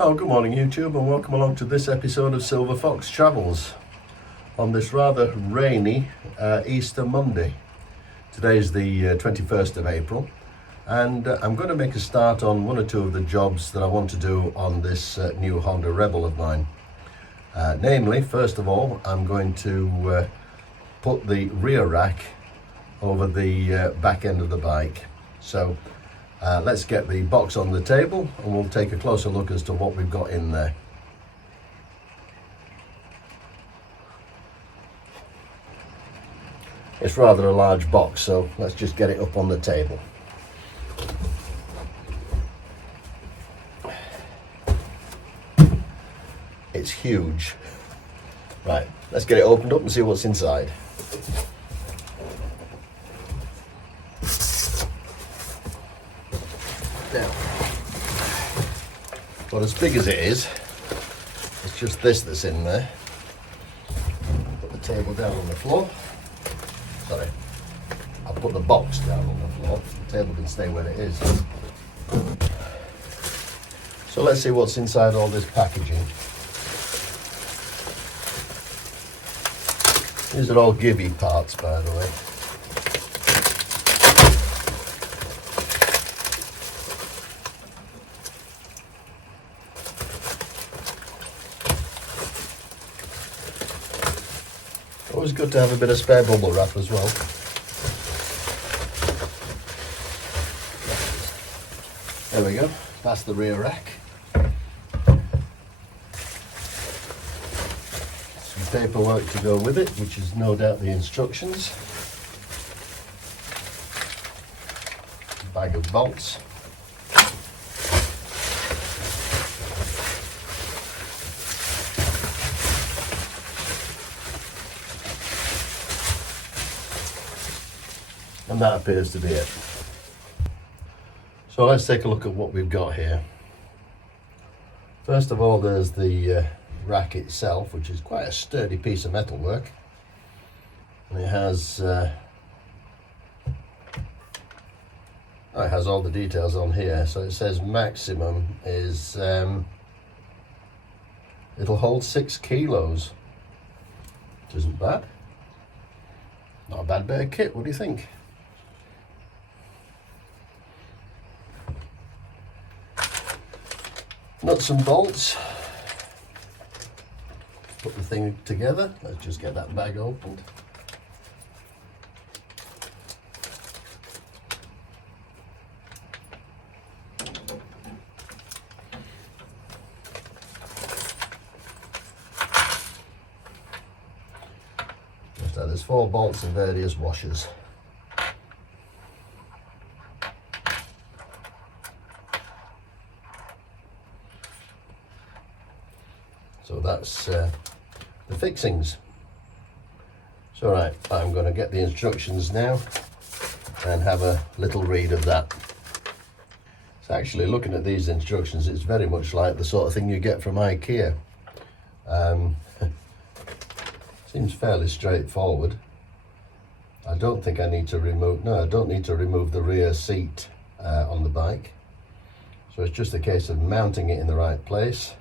Oh, good morning YouTube, and welcome along to this episode of Silver Fox Travels on this rather rainy Easter Monday. Today's the 21st of April, and I'm going to make a start on one or two of the jobs that I want to do on this new Honda Rebel of mine. Namely, first of all, I'm going to put the rear rack over the back end of the bike. So let's get the box on the table and we'll take a closer look as to what we've got in there. It's rather a large box, so let's just get it up on the table. It's huge. Right, let's get it opened up and see what's inside. Now, but as big as it is, it's just this that's in there. Put the table down on the floor. Sorry, I'll put the box down on the floor. The table can stay where it is. So let's see what's inside all this packaging. These are all Gibby parts, by the way. Always good to have a bit of spare bubble wrap as well. There we go, that's the rear rack. Some paperwork to go with it, which is no doubt the instructions. A bag of bolts. And that appears to be it. So let's take a look at what we've got here. First of all, there's the rack itself, which is quite a sturdy piece of metalwork. And it has all the details on here. So it says maximum is it'll hold 6 kilos. Which isn't bad. Not a bad bit of kit, what do you think? Nuts and bolts. Put the thing together. Let's just get that bag opened. So there's 4 bolts and various washers. So that's the fixings. So right, I'm going to get the instructions now and have a little read of that. So actually looking at these instructions, it's very much like the sort of thing you get from IKEA. Seems fairly straightforward. I don't think I need to remove, no, I don't need to remove the rear seat on the bike. So it's just a case of mounting it in the right place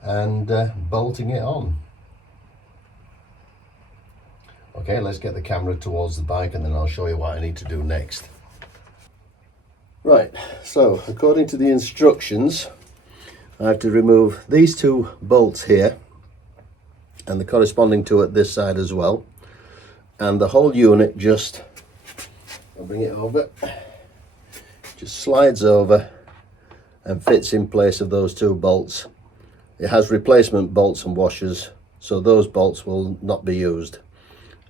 and bolting it on. Okay, let's get the camera towards the bike and then I'll show you what I need to do next. Right, so according to the instructions, I have to remove these 2 bolts here and the corresponding to it this side as well, and the whole unit just, I'll bring it over, just slides over and fits in place of those 2 bolts. It has replacement bolts and washers, so those bolts will not be used.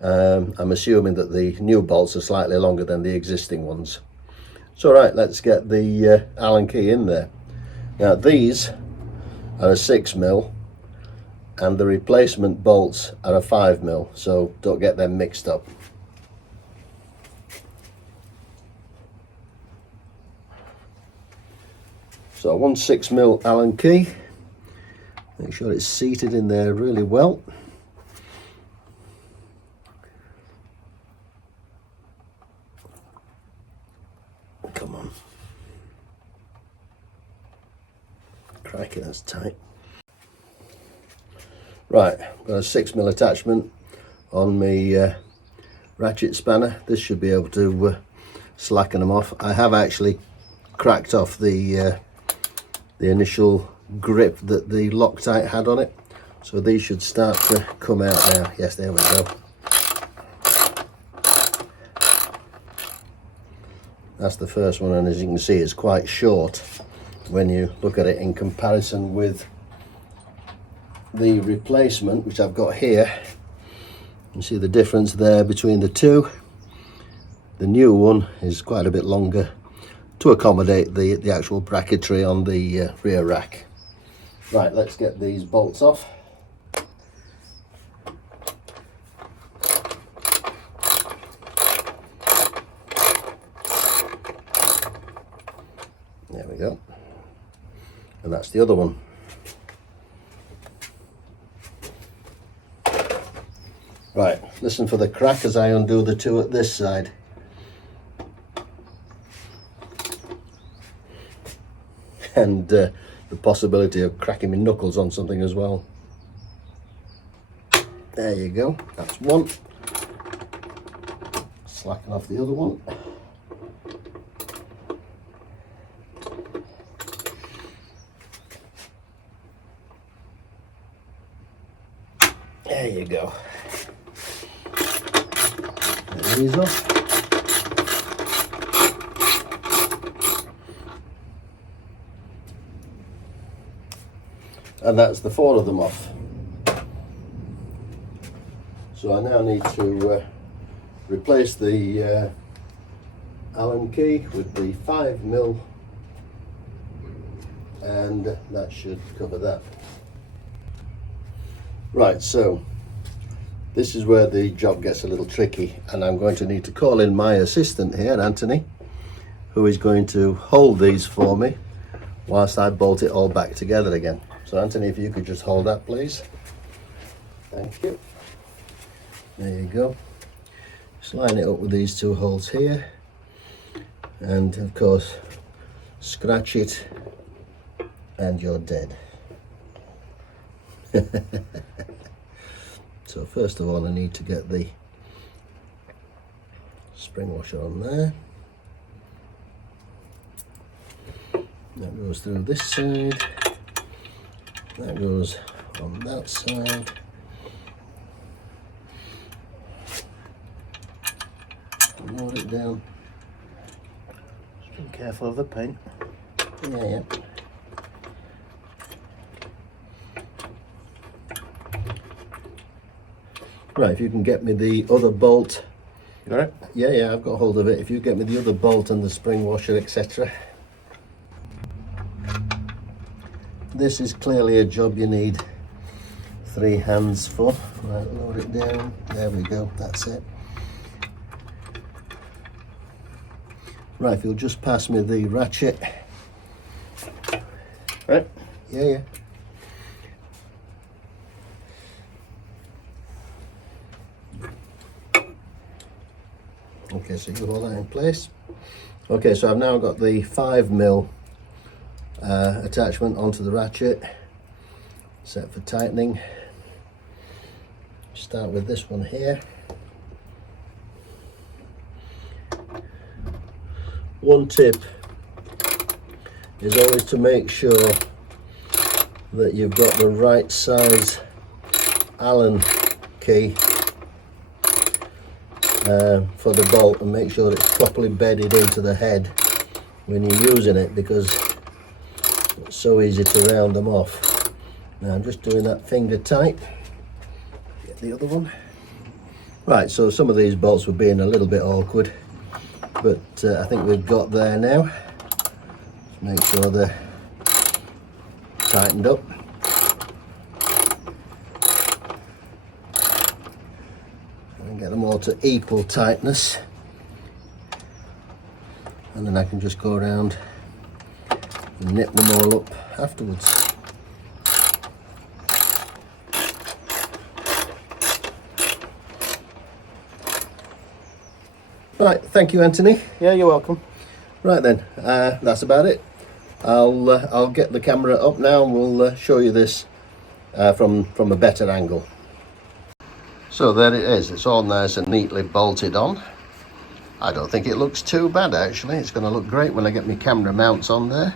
I'm assuming that the new bolts are slightly longer than the existing ones. So right, let's get the Allen key in there. Now these are a 6mm and the replacement bolts are a 5mm, so don't get them mixed up. So 1 6mm Allen key. Make sure it's seated in there really well. Come on. Crikey, that's tight. Right, got a 6mm attachment on my ratchet spanner. This should be able to slacken them off. I have actually cracked off the initial grip that the Loctite had on it, so these should start to come out now. Yes, there we go. That's the first one, and as you can see, it's quite short when you look at it in comparison with the replacement, which I've got here. You see the difference there between the two. The new one is quite a bit longer to accommodate the actual bracketry on the rear rack. Right, let's get these bolts off. There we go. And that's the other one. Right, listen for the crack as I undo the two at this side. And the possibility of cracking my knuckles on something as well. There you go, that's one. Slacken off the other one. There you go. Get these off. And that's the 4 of them off. So I now need to replace the Allen key with the 5mm, and that should cover that. Right, so this is where the job gets a little tricky, and I'm going to need to call in my assistant here, Anthony, who is going to hold these for me whilst I bolt it all back together again. So Anthony, if you could just hold that, please. Thank you. There you go. Just line it up with these two holes here, and of course scratch it and you're dead. So first of all, I need to get the spring washer on there. That goes through this side. That goes on that side. Load it down. Just be careful of the paint. Yeah. Right, if you can get me the other bolt. You got it? Yeah, I've got hold of it. If you get me the other bolt and the spring washer, etc. This is clearly a job you need 3 hands for. Right, load it down. There we go, that's it. Right, if you'll just pass me the ratchet. Right. Yeah. Okay, so you hold that in place. Okay, so I've now got the 5mm attachment onto the ratchet, set for tightening. Start with this one here. One tip is always to make sure that you've got the right size Allen key for the bolt, and make sure it's properly bedded into the head when you're using it, because it's so easy to round them off. Now I'm just doing that finger tight. Get the other one. Right, so some of these bolts were being a little bit awkward, but I think we've got there now. Just make sure they're tightened up. And get them all to equal tightness, and then I can just go around and nip them all up afterwards. Right, thank you, Anthony. Yeah, you're welcome. Right then, that's about it. I'll get the camera up now and we'll show you this from a better angle. So there it is, it's all nice and neatly bolted on. I don't think it looks too bad actually. It's going to look great when I get my camera mounts on there,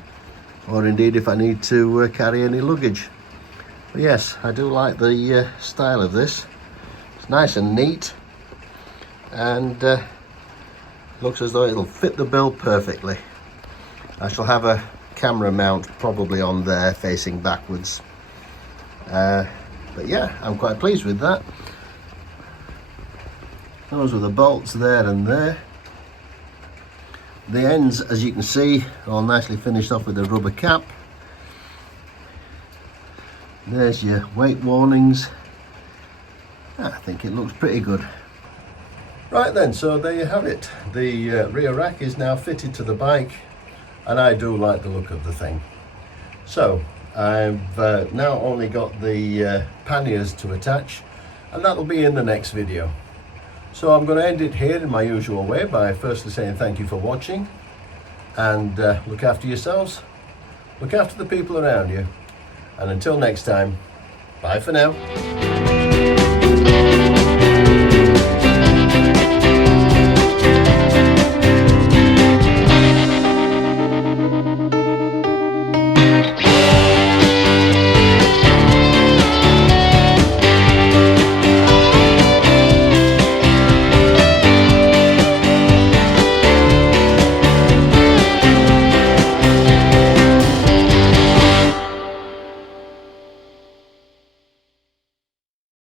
or indeed if I need to carry any luggage. But yes, I do like the style of this. It's nice and neat, and looks as though it'll fit the bill perfectly. I shall have a camera mount probably on there facing backwards. But yeah, I'm quite pleased with that. Those are the bolts there and there. The ends, as you can see, are all nicely finished off with a rubber cap. There's your weight warnings. I think it looks pretty good. Right then, so there you have it. The rear rack is now fitted to the bike, and I do like the look of the thing. So I've now only got the panniers to attach, and that'll be in the next video. So I'm going to end it here in my usual way by firstly saying thank you for watching, and look after yourselves, look after the people around you, and until next time, bye for now.